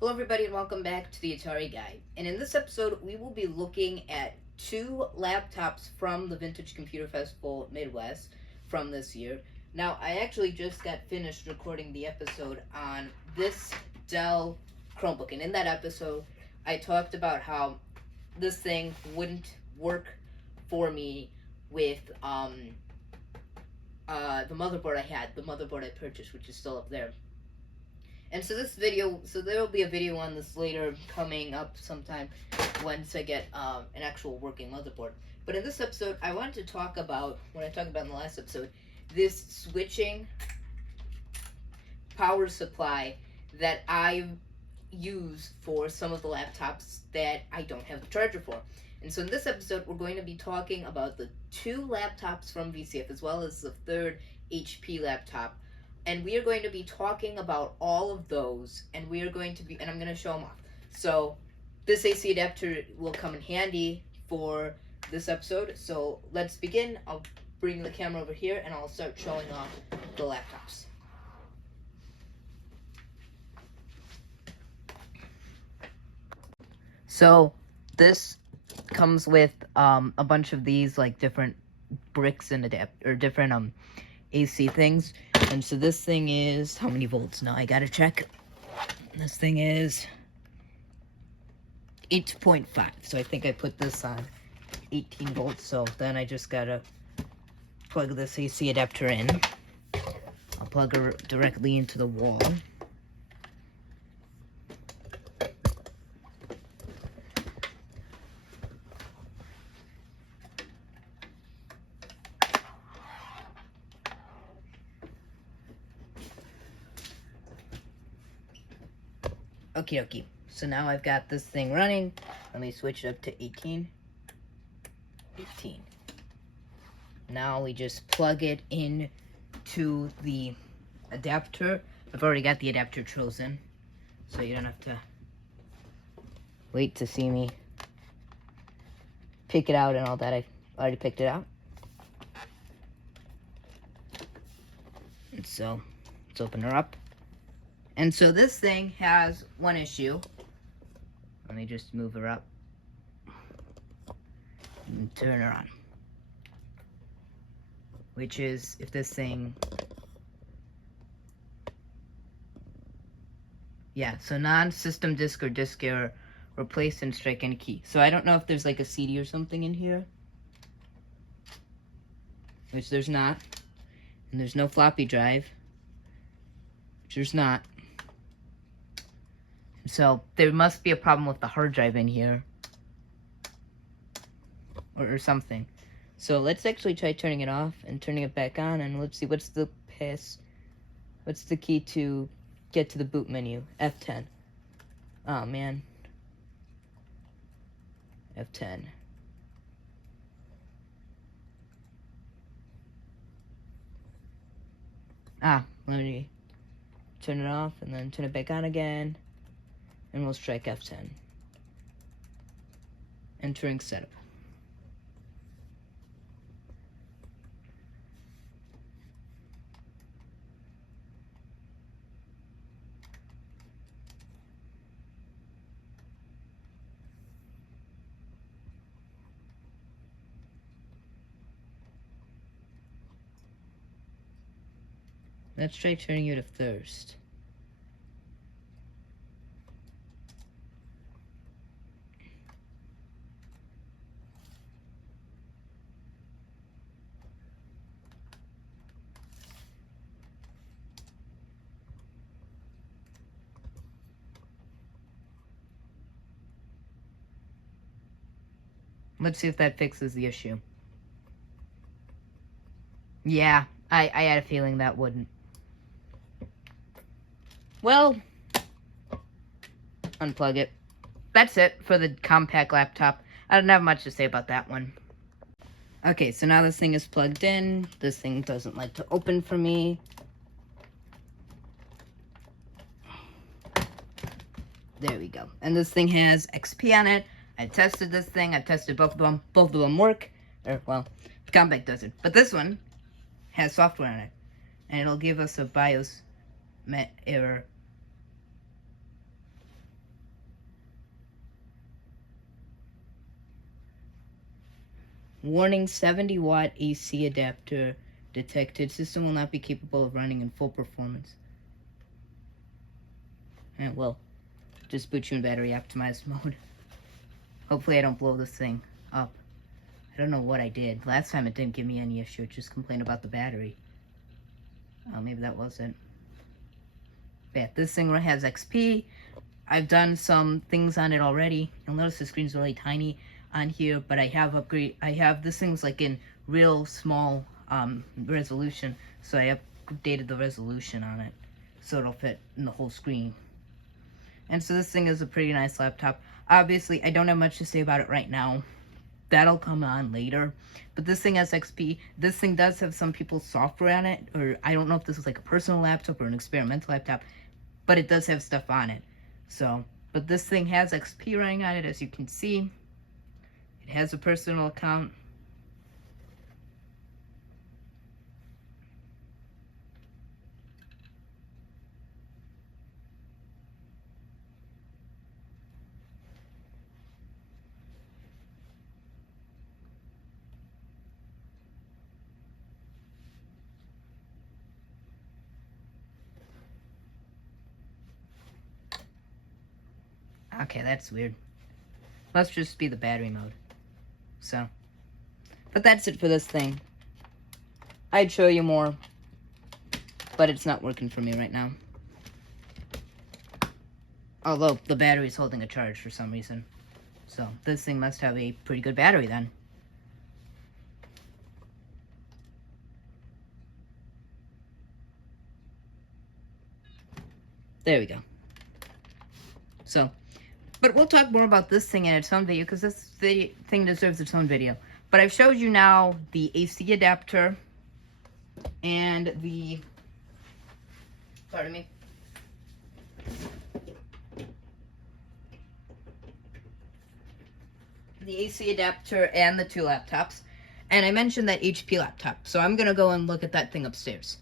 Hello everybody and welcome back to the Atari Guide. And in this episode we will be looking at two laptops from the Vintage Computer Festival Midwest from this year. Now I actually just got finished recording the episode on this Dell Chromebook, and in that episode I talked about how this thing wouldn't work for me with the motherboard I had, the motherboard I purchased, which is still up there. And so there will be a video on this later, coming up sometime once I get an actual working motherboard. But in this episode, I wanted to talk about what I talked about in the last episode, this switching power supply that I use for some of the laptops that I don't have the charger for. And so in this episode, we're going to be talking about the two laptops from VCF as well as the third HP laptop. And we are going to be talking about all of those, and I'm going to show them off. So this AC adapter will come in handy for this episode. So let's begin. I'll bring the camera over here and I'll start showing off the laptops. So this comes with a bunch of these like different bricks and different AC things. And so this thing is, how many volts now? I gotta check. This thing is 8.5. So I think I put this on 18 volts. So then I just gotta plug this AC adapter in. I'll plug her directly into the wall. Okie dokie. So now I've got this thing running. Let me switch it up to 18. Now we just plug it in to the adapter. I've already got the adapter chosen, so you don't have to wait to see me pick it out and all that. I already picked it out. And so let's open her up. And so this thing has one issue. Let me just move her up and turn her on. Which is if this thing... Yeah, so non-system disk or disk error, replace and strike any key. So I don't know if there's like a CD or something in here. Which there's not. And there's no floppy drive. Which there's not. So there must be a problem with the hard drive in here. Or something. So let's actually try turning it off and turning it back on, and let's see what's the key to get to the boot menu. F10. Oh man. F10. Let me turn it off and then turn it back on again. And we'll strike F10. Entering setup. Let's try turning you to first. Let's see if that fixes the issue. Yeah, I had a feeling that wouldn't. Well, unplug it. That's it for the Compaq laptop. I don't have much to say about that one. Okay, so now this thing is plugged in. This thing doesn't like to open for me. There we go. And this thing has XP on it. I tested this thing. I tested both of them. Both of them work. Or, well, Compaq doesn't. But this one has software on it. And it'll give us a BIOS error. Warning, 70-watt AC adapter detected. System will not be capable of running in full performance. And well, just boot you in battery optimized mode. Hopefully I don't blow this thing up. I don't know what I did. Last time it didn't give me any issue. It just complained about the battery. Oh, maybe that was it. Yeah, this thing has XP. I've done some things on it already. You'll notice the screen's really tiny on here, but I have this thing's like in real small resolution, so I updated the resolution on it so it'll fit in the whole screen. And so this thing is a pretty nice laptop. Obviously, I don't have much to say about it right now. That'll come on later. But this thing has XP. This thing does have some people's software on it, or I don't know if this is like a personal laptop or an experimental laptop, but it does have stuff on it. So, but this thing has XP running on it, as you can see. It has a personal account. Okay, that's weird. Must just be the battery mode. So, but that's it for this thing. I'd show you more, but it's not working for me right now. Although the battery's holding a charge for some reason. So this thing must have a pretty good battery then. There we go. So, but we'll talk more about this thing in its own video, because this thing deserves its own video. But I've showed you now the AC adapter and the, pardon me, the AC adapter and the two laptops. And I mentioned that HP laptop, so I'm going to go and look at that thing upstairs.